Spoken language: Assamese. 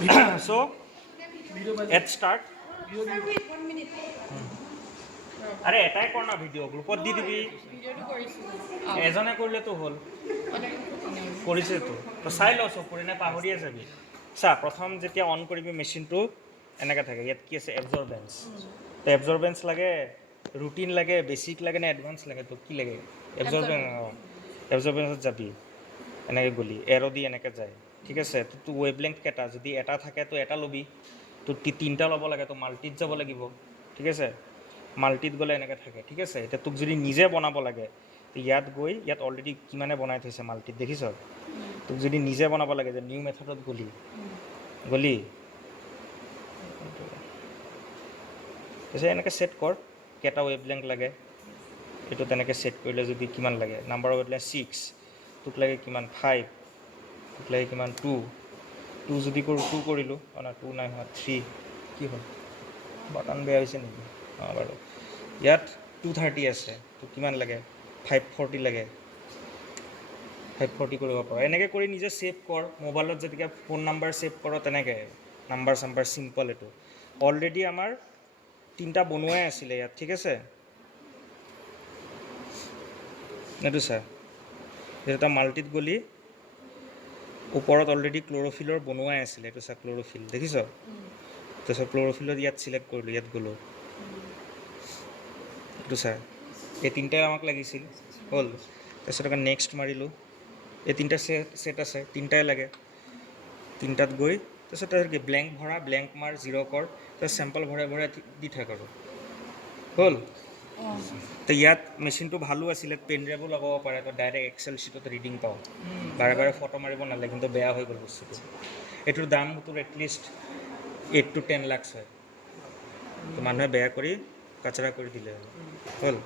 So, let's start. আৰে এটাই কৰ না ভিডিও গ্ৰুপত দি দিবি এজনে কৰিলেতো হ'ল কৰিছেতো তো চাই ল চব কৰি নাই পাহৰিয়ে যাবি চা প্ৰথম যেতিয়া অন কৰিবি মেচিনটো এনেকৈ থাকে ইয়াত কি আছে এবজৰ্বেঞ্চ তো এবজৰ্বেঞ্চ লাগে ৰুটিন লাগে বেছিক লাগে নে এডভান্স লাগে তো কি লাগে এবজৰ্বেঞ্চত যাবি এনেকৈ গলি এৰ' দি এনেকৈ যায় ঠিক আছে তো ৱেভলেংথ কেইটা যদি এটা থাকে তো এটা ল'বি তো তিনিটা ল'ব লাগে তো মাল্টিত যাব লাগিব ঠিক আছে মাল্টিত গ'লে এনেকৈ থাকে ঠিক আছে এতিয়া তোক যদি নিজে বনাব লাগে তো ইয়াত গৈ ইয়াত অলৰেডি কিমানে বনাই থৈছে মাল্টিত দেখিছ তোক যদি নিজে বনাব লাগে যে নিউ মেথডত গলি তাৰপিছত এনেকৈ ছেট কৰ কেইটা ৱেভলেংথ লাগে এইটো তেনেকৈ ছেট কৰিলে যদি কিমান লাগে নাম্বাৰ ৱেভলেংথ 6 তোক লাগে কিমান 5 তোক লাগে কিমান 2 যদি কৰোঁ 2 কৰিলোঁ না 2 নাই হোৱা 3 কি হ'ল বাটন বেয়া হৈছে নেকি অঁ বাৰু ইয়াত 230 আছে তো কিমান লাগে 540 লাগে 540 কৰিব পাৰোঁ এনেকৈ কৰি নিজে ছেভ কৰ মোবাইলত যেতিয়া ফোন নাম্বাৰ ছেভ কৰ তেনেকৈ নাম্বাৰ চাম্বাৰ চিম্পল এইটো অলৰেডি আমাৰ 3টা বনোৱাই আছিলে ইয়াত ঠিক আছে এইটো চা এটা মাল্টিত গলি ওপৰত অলৰেডি ক্ল'ৰফিলৰ বনোৱাই আছিলে এইটো চা ক্ল'ৰফিল দেখিছ তাৰপিছত ক্ল'ৰফিলত ইয়াত ছিলেক্ট কৰিলোঁ ইয়াত গ'লোঁ এইটো চা এই 3টাই আমাক লাগিছিল হ'ল তাৰপিছত আকৌ নেক্সট মাৰিলোঁ এই 3টা ছেট আছে 3টাই লাগে 3টাত গৈ তাৰপিছত কি ব্লেংক ভৰা ব্লেংক মাৰ 0 কৰ তাৰপিছত চেম্পল ভৰাই ভৰাই দি থাক আৰু হ'ল তো ইয়াত মেচিনটো ভালো আছিলে পেন ড্ৰাইভো লগাব পাৰে তো ডাইৰেক্ট এক্সেল শ্বীটত ৰিডিং পাওঁ বাৰে বাৰে ফটো মাৰিব নালাগে কিন্তু বেয়া হৈ গ'ল বস্তুটো এইটোৰ দাম তোৰ এটলিষ্ট 8 to 10 লাখ হয় তো মানুহে বেয়া কৰি কাচৰা কৰি দিলে হ'ল